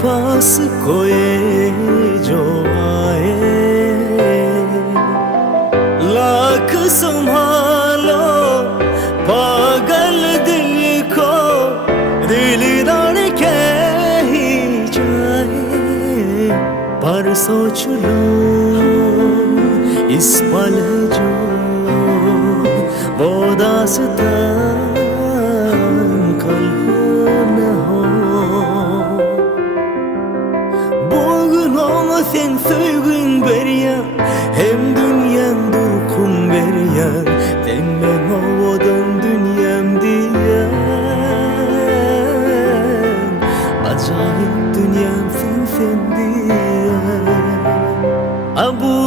पास कोई जो आए, लाख संभालो पागल दिल को, दिल दौड़ के ही जाए। पर सोच लो इस पल जो वो दास्तां कल हो न हो. Bugün sen sevgin beryan, hem dünyam durkum beryan, denmem havadan dünyam diyen. Acayip dünyam sen diyen. Abu